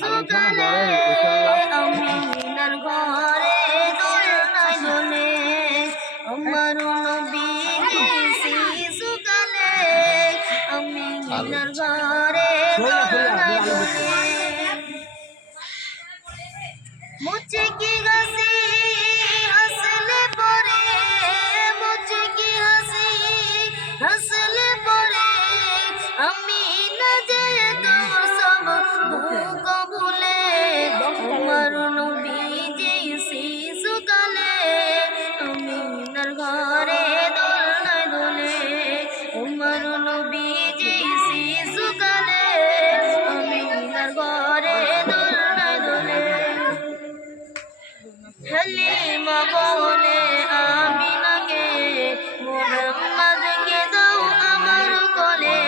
সকালে আমিনার ঘরে দোলনায় দোলে আমার নবী শিশুকালে আমিনার ঘরে দোলনায় দোলে মুচে কি হাসি হাসলে পরে মুচে কি হাসি হাসলে পরে আমি না যে তো সব কবুলে আমার নবী যে শিশুকালে আমিনার ঘরে দোলনায় দোলে আমার নবী যে শিশুকালে আমিনার ঘরে দোলনায় দোলে হালিমা বলে আমিনাকে মুহাম্মদকে দাও আমার কোলে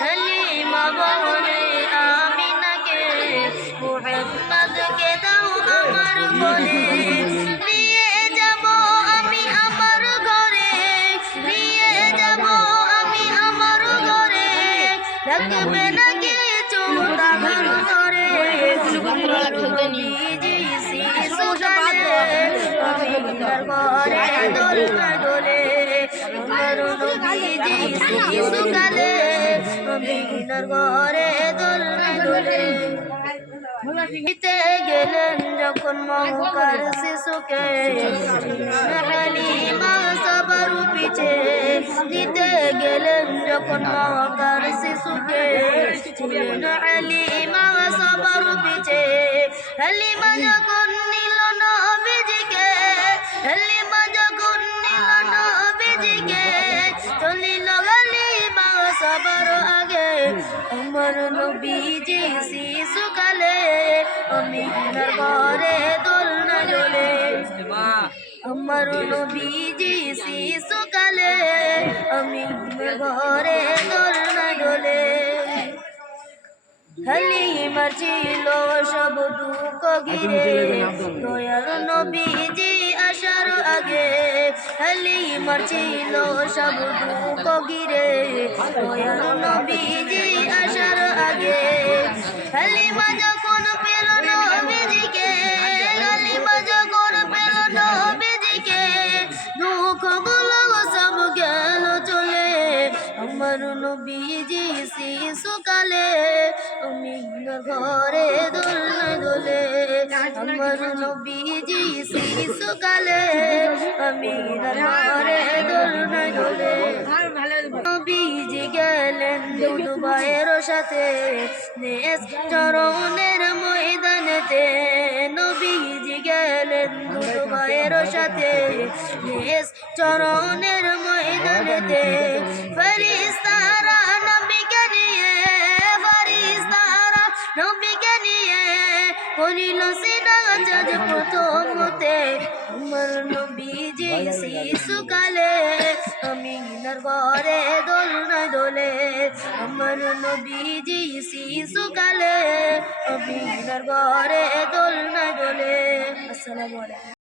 হালিমা বলে আমিনাকে মুহাম্মদকে দাও আমার কোলে নিয়ে যাব আমি আমার ঘরে নিয়ে যাব আমি আমার ঘরে রাখবে না কিছু তাহার ধরে ঘরে দোলনায় দোলে আমার নবীজি শিশুকালে আমিনার ঘরে দোলনায় দোলে দিতে গেলেন যখন মক্কার শিশুকে হালিমা সবার পিছে দিতে গেলেন যখন মক্কার শিশুকে হালিমা সবার পিছে হালিমা যখন নিল নবীজিকে হালিমা যখন নিল নবীজিকে চলিল হালিমা সবার আগে আমার নবীজি শিশুকালে আমিনার ঘরে দোলনায় দোলে আমার নবীজি শিশুকালে আমিনার ঘরে দোলনায় দোলে হালিমার ছিল সব দুঃখ ঘিরে দয়ার নবীজি আসার আগে হালিমার ছিল সব দুঃখ ঘিরে দয়ার নবীজি আসার আগে হালিমা যখন পেল নবীজিকে হালিমা যখন পেল নবীজিকে দুঃখগুলো সব গেল চলে আমার নবীজি শিশুকালে আমিনার ঘরে দোলনায় দোলে আমার নবীজি শিশুকালে আমিনার ঘরে দোলনায় দোলে নবীজি গেলেন দুধ ভাইয়ের সাথে নেস চরণের ময়দানেতে নবীজি গেলেন দুধ ভাইয়ের সাথে নেস চরণের ময়দানেতে ফেরেশতারা নবীকে নিয়ে ফেরেশতারা নবীকে নিয়ে করিল সিরাজ প্রথমতে আমার নবীজি শিশুকালে আমিনার ঘরে দোলনায় দোলে আমার নবীজি শিশুকালে আমিনার ঘরে দোলনায় দোলে। আসসালামু আলাইকুম।